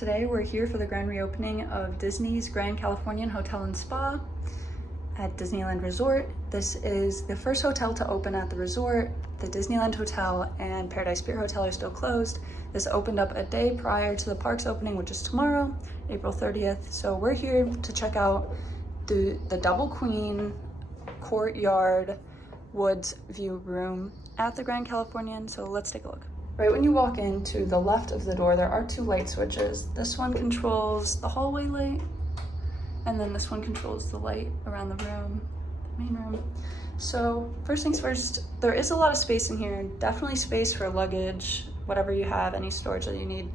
Today we're here for the grand reopening of Disney's Grand Californian Hotel and Spa at Disneyland Resort. This is the first hotel to open at the resort. The Disneyland Hotel and Paradise Pier Hotel are still closed. This opened up a day prior to the park's opening, which is tomorrow, April 30th. So we're here to check out the double queen courtyard woods view room at the Grand Californian. So let's take a look. Right when you walk in, to the left of the door, there are two light switches. This one controls the hallway light, and then this one controls the light around the room, the main room. So first things first, there is a lot of space in here, definitely space for luggage, whatever you have, any storage that you need.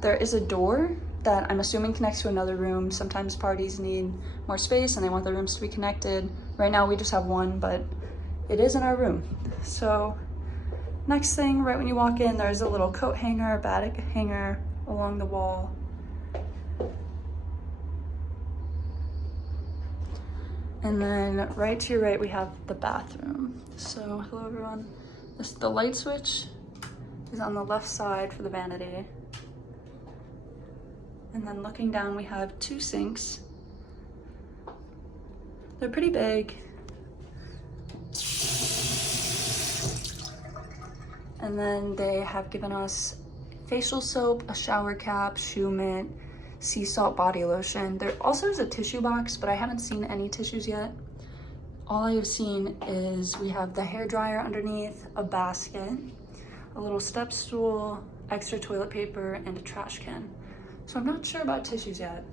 There is a door that I'm assuming connects to another room. Sometimes parties need more space and they want the rooms to be connected. Right now we just have one, but it is in our room. So next thing, right when you walk in, there's a little coat hanger, bag hanger along the wall. And then right to your right, we have the bathroom. So hello everyone. The light switch is on the left side for the vanity. And then looking down, we have two sinks. They're pretty big. And then they have given us facial soap, a shower cap, shoe mitt, sea salt body lotion. There also is a tissue box, but I haven't seen any tissues yet. All I have seen is we have the hair dryer underneath, a basket, a little step stool, extra toilet paper, and a trash can. So I'm not sure about tissues yet.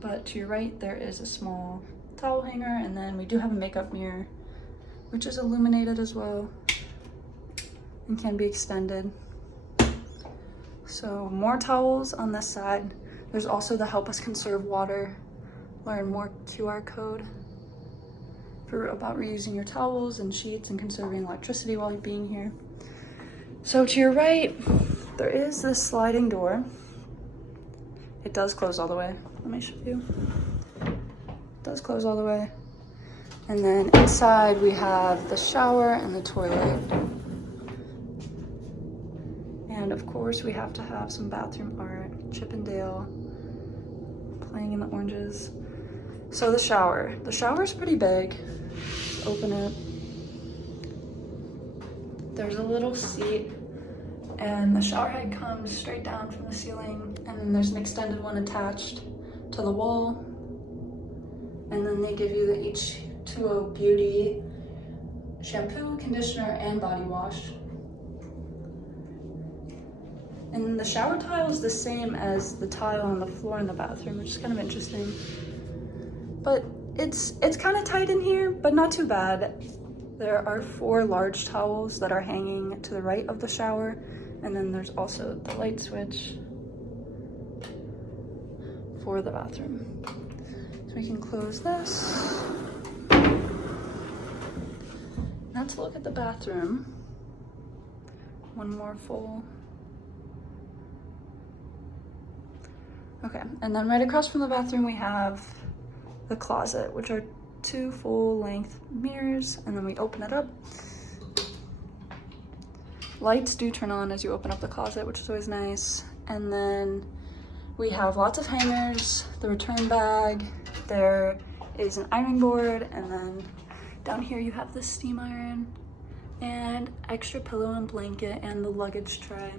But to your right, there is a small towel hanger, and then we do have a makeup mirror, which is illuminated as well and can be extended. So more towels on this side. There's also the Help Us Conserve Water, learn more QR code about reusing your towels and sheets and conserving electricity while you're being here. So to your right, there is this sliding door. It does close all the way. Let me show you. It does close all the way. And then inside we have the shower and the toilet. And of course, we have to have some bathroom art. Chippendale playing in the oranges. So the shower is pretty big. Let's open it. There's a little seat, and the shower head comes straight down from the ceiling, and then there's an extended one attached to the wall. And then they give you the H2O Beauty shampoo, conditioner, and body wash. And the shower tile is the same as the tile on the floor in the bathroom, which is kind of interesting. But it's kind of tight in here, but not too bad. There are 4 large towels that are hanging to the right of the shower. And then there's also the light switch for the bathroom. So we can close this. Now to look at the bathroom. One more full. Okay, and then right across from the bathroom we have the closet, which are 2 full-length mirrors, and then we open it up. Lights do turn on as you open up the closet, which is always nice. And then we have lots of hangers, the return bag, there is an ironing board, and then down here you have the steam iron, and extra pillow and blanket, and the luggage tray.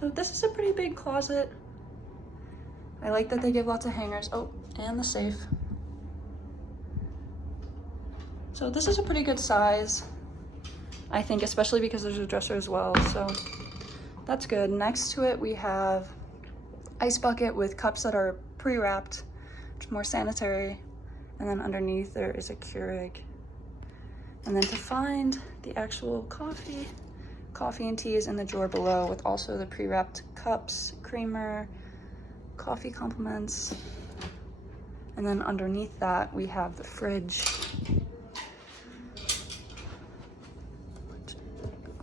So this is a pretty big closet. I like that they give lots of hangers. Oh, and the safe. So this is a pretty good size, I think, especially because there's a dresser as well, so that's good. Next to it, we have ice bucket with cups that are pre-wrapped, which is more sanitary. And then underneath there is a Keurig. And then to find the actual coffee and tea is in the drawer below, with also the pre-wrapped cups, creamer, coffee compliments. And then underneath that we have the fridge, which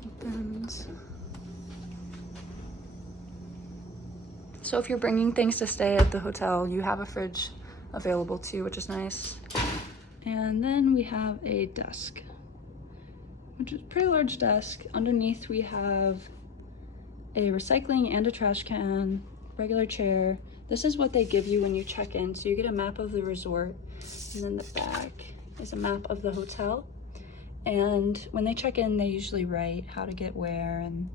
opens. So if you're bringing things to stay at the hotel, you have a fridge available too, which is nice. And then we have a desk, which is a pretty large desk. Underneath we have a recycling and a trash can. regular chair. This is what they give you when you check in. So you get a map of the resort, and then the back is a map of the hotel. And when they check in, they usually write how to get where and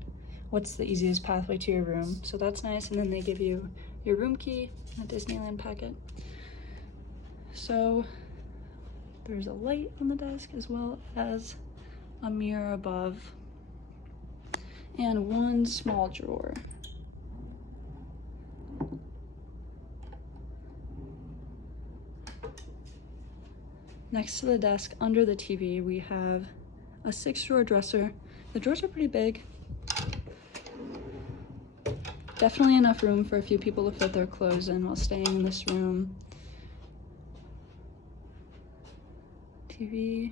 what's the easiest pathway to your room. So that's nice. And then they give you your room key, a Disneyland packet. So there's a light on the desk as well as a mirror above and one small drawer. Next to the desk, under the TV, we have a 6-drawer dresser. The drawers are pretty big. Definitely enough room for a few people to fit their clothes in while staying in this room. TV,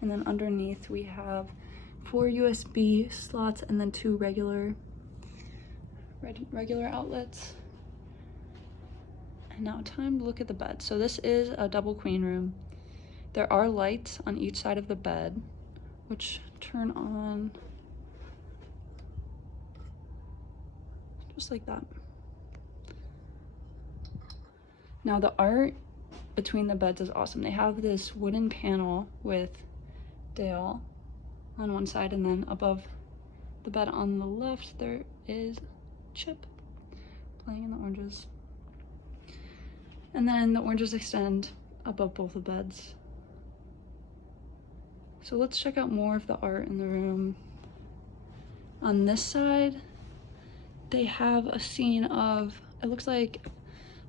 and then underneath we have 4 USB slots and then 2 regular outlets. And now time to look at the bed. So this is a double queen room. There are lights on each side of the bed, which turn on just like that. Now the art between the beds is awesome. They have this wooden panel with Dale on one side, and then above the bed on the left there is Chip playing in the oranges. And then the oranges extend above both the beds. So let's check out more of the art in the room. On this side, they have a scene of, it looks like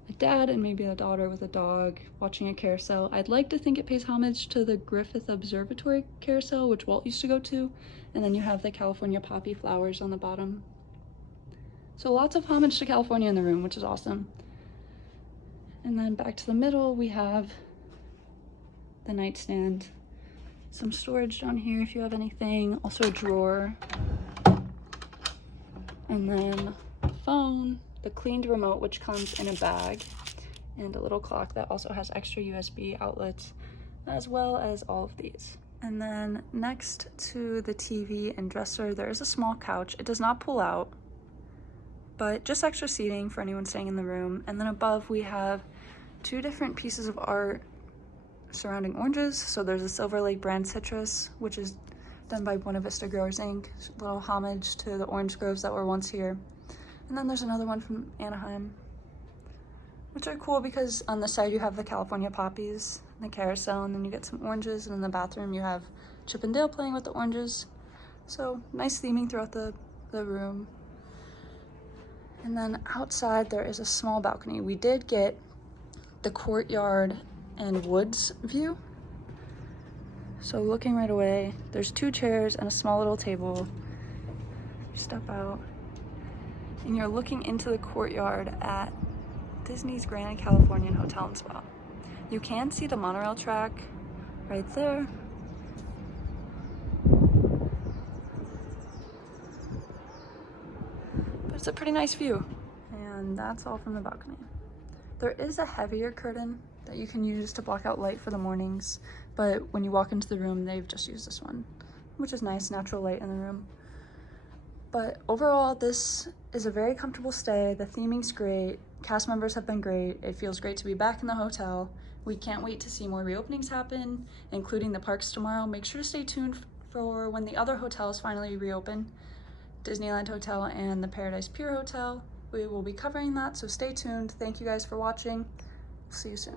a dad and maybe a daughter with a dog watching a carousel. I'd like to think it pays homage to the Griffith Observatory carousel, which Walt used to go to. And then you have the California poppy flowers on the bottom. So lots of homage to California in the room, which is awesome. And then back to the middle, we have the nightstand. Some storage down here if you have anything. Also a drawer. And then the phone, the cleaned remote, which comes in a bag, and a little clock that also has extra USB outlets, as well as all of these. And then next to the TV and dresser, there is a small couch. It does not pull out, but just extra seating for anyone staying in the room. And then above we have 2 different pieces of art surrounding oranges. So there's a Silver Lake brand citrus, which is done by Buena Vista Growers Inc. A little homage to the orange groves that were once here. And then there's another one from Anaheim, which are cool because on the side you have the California poppies, the carousel, and then you get some oranges, and in the bathroom you have Chip and Dale playing with the oranges. So nice theming throughout the room. And then outside there is a small balcony. We did get the courtyard and woods view. So looking right away, there's 2 chairs and a small little table. You step out and you're looking into the courtyard at Disney's Grand Californian Hotel and Spa. You can see the monorail track right there. But it's a pretty nice view. And that's all from the balcony. There is a heavier curtain that you can use to block out light for the mornings, but when you walk into the room, they've just used this one, which is nice, natural light in the room. But overall, this is a very comfortable stay. The theming's great. Cast members have been great. It feels great to be back in the hotel. We can't wait to see more reopenings happen, including the parks tomorrow. Make sure to stay tuned for when the other hotels finally reopen, Disneyland Hotel and the Paradise Pier Hotel. We will be covering that, so stay tuned. Thank you guys for watching. See you soon.